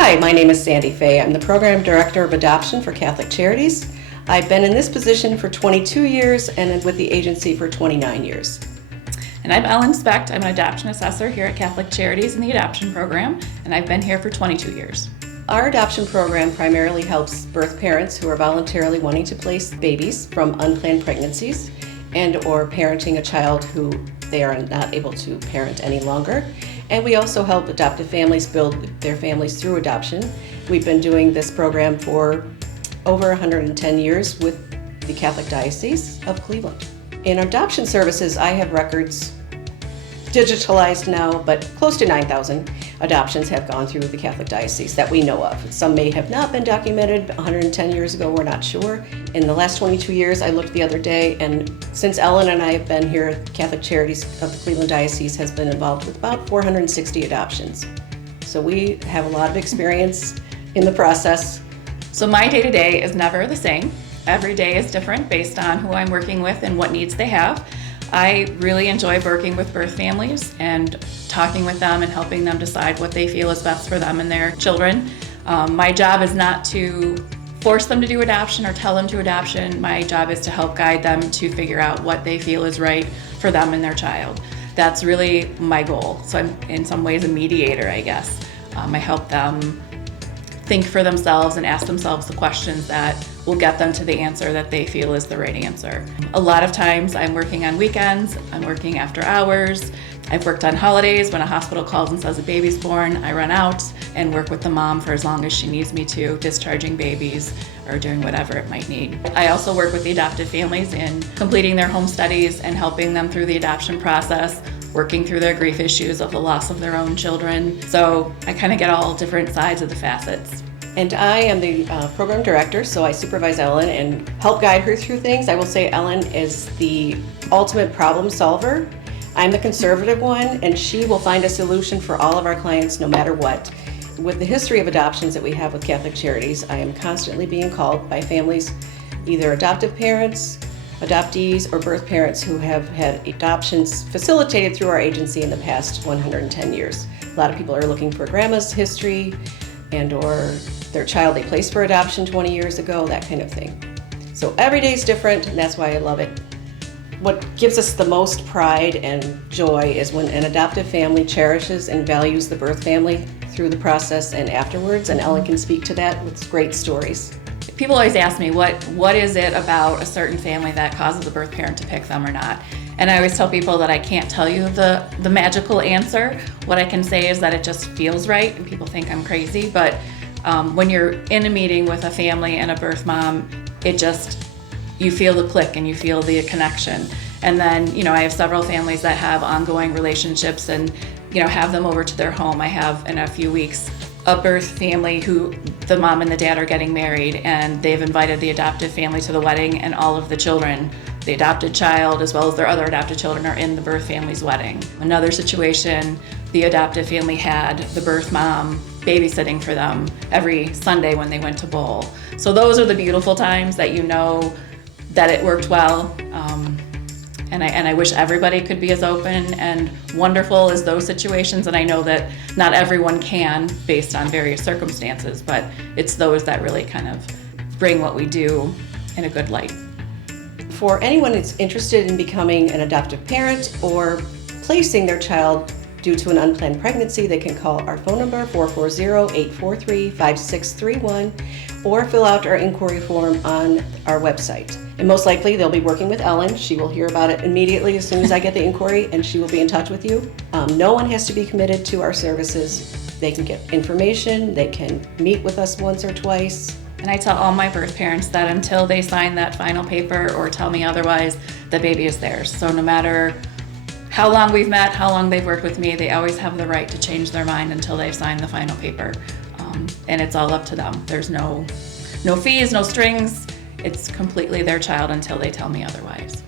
Hi, my name is Sandy Fay. I'm the Program Director of Adoption for Catholic Charities. I've been in this position for 22 years and with the agency for 29 years. And I'm Ellen Specht. I'm an adoption assessor here at Catholic Charities in the adoption program, and I've been here for 22 years. Our adoption program primarily helps birth parents who are voluntarily wanting to place babies from unplanned pregnancies and or parenting a child who they are not able to parent any longer. And we also help adoptive families build their families through adoption. We've been doing this program for over 110 years with the Catholic Diocese of Cleveland. In adoption services, I have records digitalized now, but close to 9,000 adoptions have gone through the Catholic Diocese that we know of. Some may have not been documented 110 years ago, we're not sure. In the last 22 years, I looked the other day, and since Ellen and I have been here, Catholic Charities of the Cleveland Diocese has been involved with about 460 adoptions. So we have a lot of experience in the process. So my day-to-day is never the same. Every day is different based on who I'm working with and what needs they have. I really enjoy working with birth families and talking with them and helping them decide what they feel is best for them and their children. My job is not to force them to do adoption or tell them to adoption. My job is to help guide them to figure out what they feel is right for them and their child. That's really my goal. So I'm in some ways a mediator, I guess. I help them think for themselves and ask themselves the questions that will get them to the answer that they feel is the right answer. A lot of times I'm working on weekends, I'm working after hours, I've worked on holidays. When a hospital calls and says a baby's born, I run out and work with the mom for as long as she needs me to, discharging babies or doing whatever it might need. I also work with the adoptive families in completing their home studies and helping them through the adoption process, working through their grief issues of the loss of their own children. So I kind of get all different sides of the facets. And I am the program director, so I supervise Ellen and help guide her through things. I will say Ellen is the ultimate problem solver. I'm the conservative one, and she will find a solution for all of our clients no matter what. With the history of adoptions that we have with Catholic Charities, I am constantly being called by families, either adoptive parents, adoptees, or birth parents who have had adoptions facilitated through our agency in the past 110 years. A lot of people are looking for grandma's history and or their child they placed for adoption 20 years ago, that kind of thing. So every day is different, and that's why I love it. What gives us the most pride and joy is when an adoptive family cherishes and values the birth family through the process and afterwards, and Ellen can speak to that with great stories. People always ask me, what is it about a certain family that causes a birth parent to pick them or not? And I always tell people that I can't tell you the magical answer. What I can say is that it just feels right, and people think I'm crazy, but when you're in a meeting with a family and a birth mom, you feel the click and you feel the connection. And then, I have several families that have ongoing relationships and, have them over to their home. I have in a few weeks a birth family who the mom and the dad are getting married, and they've invited the adoptive family to the wedding, and all of the children, the adopted child as well as their other adopted children, are in the birth family's wedding. Another situation, the adoptive family had the birth mom babysitting for them every Sunday when they went to bowl. So those are the beautiful times that that it worked well. And I wish everybody could be as open and wonderful as those situations. And I know that not everyone can based on various circumstances, but it's those that really kind of bring what we do in a good light. For anyone that's interested in becoming an adoptive parent or placing their child due to an unplanned pregnancy, they can call our phone number, 440-843-5631, or fill out our inquiry form on our website. And most likely they'll be working with Ellen. She will hear about it immediately as soon as I get the inquiry, and she will be in touch with you. No one has to be committed to our services. They can get information, they can meet with us once or twice. And I tell all my birth parents that until they sign that final paper or tell me otherwise, the baby is theirs. So no matter how long we've met, how long they've worked with me, they always have the right to change their mind until they've signed the final paper. And it's all up to them. There's no fees, no strings. It's completely their child until they tell me otherwise.